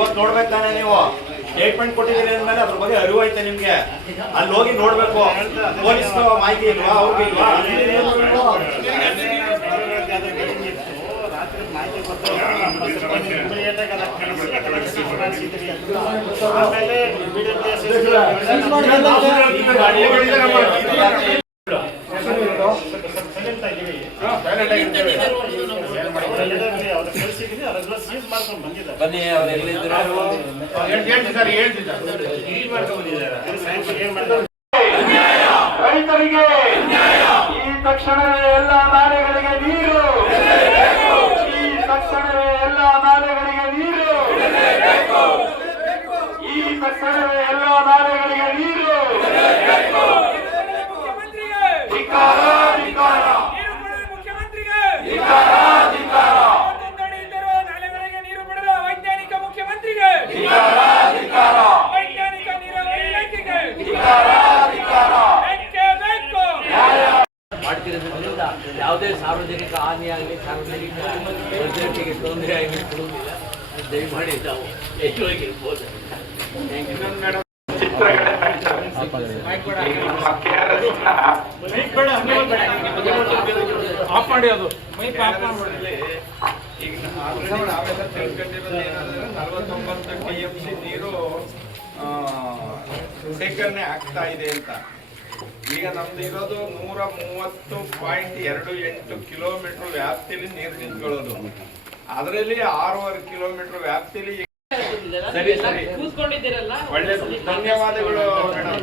ಇವತ್ತು ನೋಡ್ಬೇಕು ತಾನೆ ನೀವು ಸ್ಟೇಟ್ಮೆಂಟ್ ಕೊಟ್ಟಿದ್ದೀರಿ ಅಂದ್ಮೇಲೆ ಅದ್ರ ಬಗ್ಗೆ ಅರಿವು ಐತೆ ನಿಮ್ಗೆ. ಅಲ್ಲಿ ಹೋಗಿ ನೋಡ್ಬೇಕು. ಪೊಲೀಸ್ ಮಾಹಿತಿ ಇಲ್ವಾ ಅವ್ರಿಗೆ ಇಲ್ವಾ? ಬನ್ನಿ ಅವ್ರು ಎಲ್ಲಿದ್ರು ರೈತರಿಗೆ ಈ ತಕ್ಷಣವೇ ಎಲ್ಲ ನಾಲೆಗಳಿಗೆ ನೀರು, ಈ ತಕ್ಷಣವೇ ಎಲ್ಲ ನಾಲೆಗಳಿಗೆ ನೀರು, ಈ ತಕ್ಷಣವೇ ಎಲ್ಲ ನಾಲೆಗಳಿಗೆ ನೀರು. ಧಿಕ್ಕಾರ ಧಿಕ್ಕಾರ ಮುಖ್ಯಮಂತ್ರಿಗೆ ಧಿಕ್ಕಾರ ಧಿಕ್ಕಾರ ನಾಲೆಗಳಿಗೆ ನೀರು ಬಿಡಲು ವೈಜ್ಞಾನಿಕ ಮುಖ್ಯಮಂತ್ರಿಗೆ ಧಿಕ್ಕಾರ ಧಿಕ್ಕಾರ ವೈಜ್ಞಾನಿಕ ನೀರಾವರಿ ಇಲಾಖೆಗೆ ಧಿಕ್ಕಾರ ಧಿಕ್ಕಾರ ಬೇಕೇ ಬೇಕು. ಮಾಡ್ತಿರೋದ್ರಿಂದ ಯಾವುದೇ ಸಾರ್ವಜನಿಕ ಹಾನಿಯಾಗಲಿ ಸಾರ್ವಜನಿಕ ಭದ್ರತೆಗೆ ತೊಂದರೆ ಆಗಲಿ ಕೊಡುವುದಿಲ್ಲ. ದಯಮಾಡಿ ನಾವು ಹೆಚ್ಚುವಾಗಿರ್ಬೋದು. ಆಫ್ ಮಾಡಿ ಅದು ಈಗ ನಾವೆಲ್ಲ ತಿಳ್ಕೊಂಡಿರೋದು ಏನಂದ್ರೆ 49 TMC ನೀರು ಶೇಖರಣೆ ಆಗ್ತಾ ಇದೆ ಅಂತ. ಈಗ ನಮ್ದು ಇರೋದು 130.28 ಕಿಲೋಮೀಟರ್ ವ್ಯಾಪ್ತಿಯಲ್ಲಿ ನೀರು ನಿಂತ್ಕೊಳ್ಳೋದು. ಅದರಲ್ಲಿ 6.5 ಕಿಲೋಮೀಟರ್ ವ್ಯಾಪ್ತಿಯಲ್ಲಿ ಸರಿ ಸರಿ ಒಳ್ಳೆ ಧನ್ಯವಾದಗಳು ಮೇಡಮ್.